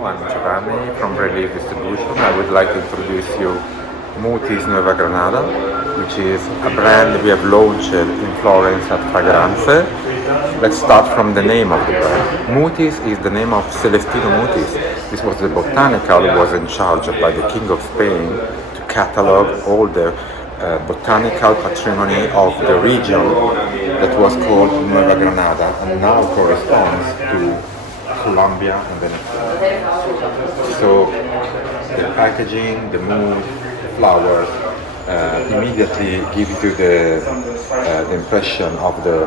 Hello, I'm Giovanni from Relief Distribution. I would like to introduce you Mutis Nueva Granada, which is a brand we have launched in Florence at Fragrantica. Let's start from the name of the brand. Mutis is the name of Celestino Mutis. This was the botanical who was in charge by the King of Spain to catalog all the botanical patrimony of the region that was called Nueva Granada and now corresponds to Colombia and Venezuela. So the packaging, the mood, flowers immediately gives you the impression of the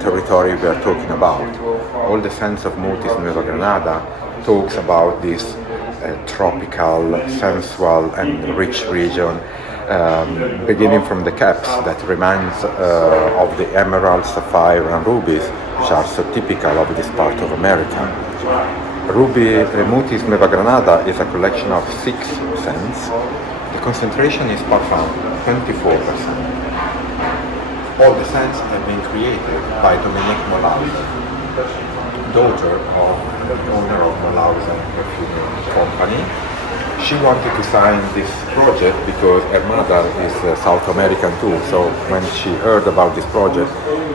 territory we are talking about. All the sense of Mutis Nueva Granada talks about this tropical, sensual and rich region, beginning from the caps that reminds of the emerald, sapphire and rubies, which are so typical of this part of America. Mutis Nueva Granada is a collection of 6 scents. The concentration is parfum, 24%. All the scents have been created by Dominique Mollause, daughter of the owner of Mollause Perfume Company. She wanted to sign this project because her mother is South American too, so when she heard about this project,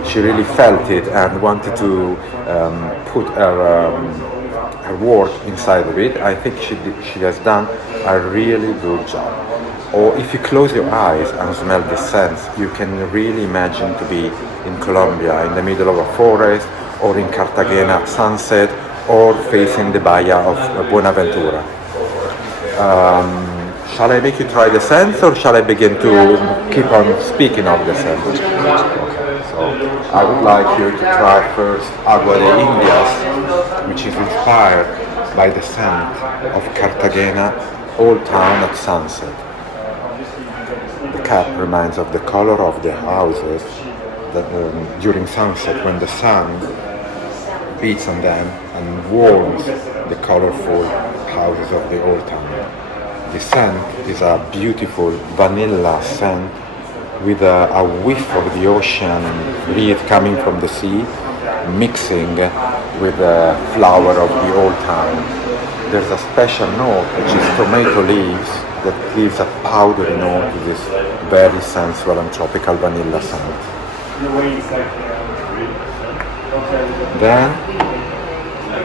she really felt it and wanted to put her work inside of it. I think she has done a really good job. Or if you close your eyes and smell the scents, you can really imagine to be in Colombia, in the middle of a forest, or in Cartagena at sunset, or facing the Bahia of Buenaventura. Shall I make you try the scents, or shall I begin to keep on speaking of the scents? Okay, so I would like you to try first Agua de Indias, which is inspired by the scent of Cartagena, old town at sunset. The cap reminds of the color of the houses that during sunset, when the sun beats on them and warms the colorful houses of the old town. The scent is a beautiful vanilla scent with a whiff of the ocean breeze coming from the sea, mixing with the flower of the old town. There's a special note which is tomato leaves that gives a powdery note to this very sensual and tropical vanilla scent. Then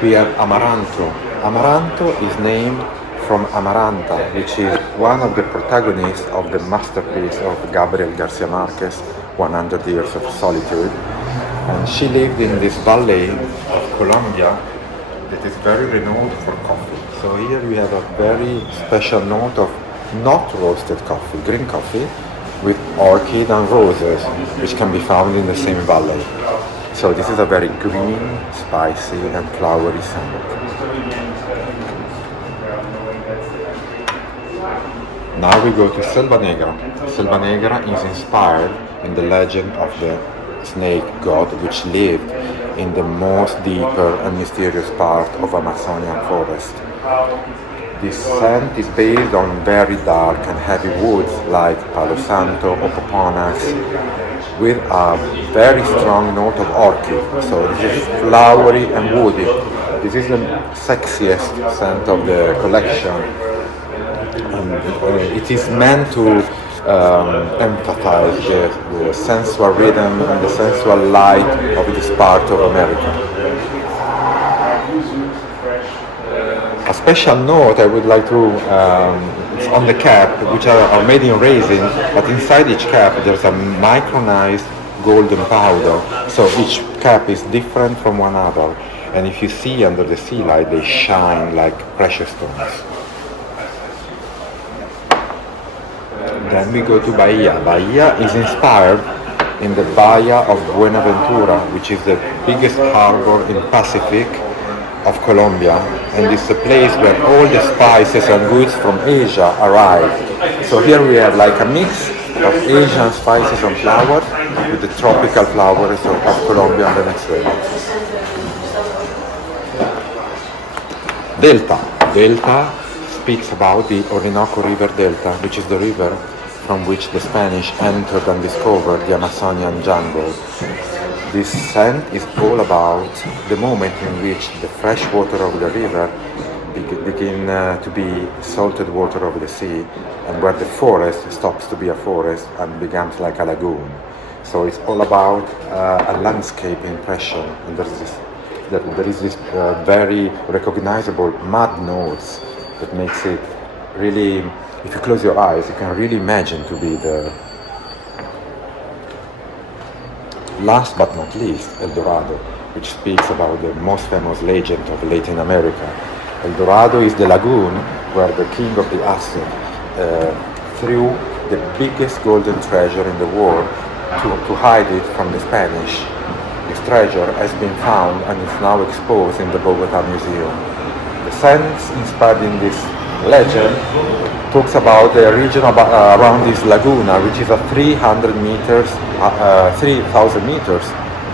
we have Amaranto. Amaranto is named from Amaranta, which is one of the protagonists of the masterpiece of Gabriel Garcia Marquez, 100 Years of Solitude. And she lived in this valley of Colombia that is very renowned for coffee. So here we have a very special note of not roasted coffee, green coffee, with orchid and roses, which can be found in the same valley. So this is a very green, spicy and flowery scent. Now we go to Selva Negra. Selva Negra is inspired in the legend of the snake god which lived in the most deeper and mysterious part of Amazonian forest. This scent is based on very dark and heavy woods like Palo Santo or Poponax, with a very strong note of orchid. So this is flowery and woody. This is the sexiest scent of the collection. It is meant to emphasize the sensual rhythm and the sensual light of this part of America. A special note I would like to, it's on the cap, which are made in resin, but inside each cap there's a micronized golden powder, so each cap is different from one another, and if you see under the sea light they shine like precious stones. Then we go to Bahia. Bahia is inspired in the Bahia of Buenaventura, which is the biggest harbor in Pacific of Colombia, and it's a place where all the spices and goods from Asia arrive. So here we have like a mix of Asian spices and flowers with the tropical flowers of Colombia and Venezuela. Delta speaks about the Orinoco River Delta, which is the river from which the Spanish entered and discovered the Amazonian jungle. This scent is all about the moment in which the fresh water of the river begin to be salted water of the sea, and where the forest stops to be a forest and becomes like a lagoon. So it's all about a landscape impression, and there is this very recognizable mud notes that makes it really, if you close your eyes, you can really imagine to be the last but not least, El Dorado, which speaks about the most famous legend of Latin America. El Dorado is the lagoon where the king of the Aztec threw the biggest golden treasure in the world to hide it from the Spanish. This treasure has been found and is now exposed in the Bogota Museum. The sense inspired in this legend talks about the region around this laguna, which is at 3,000 meters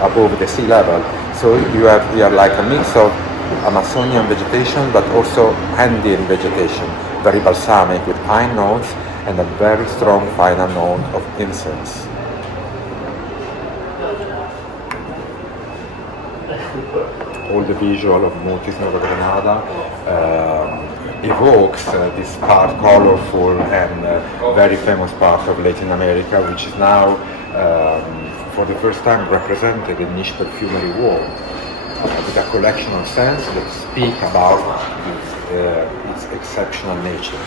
above the sea level. So you have here like a mix of Amazonian vegetation, but also Andean vegetation, very balsamic with pine notes and a very strong final note of incense. All the visual of Mutis Nueva Granada evokes this part, colorful and very famous part of Latin America, which is now for the first time represented in niche perfumery world with a collection of scents that speak about its exceptional nature.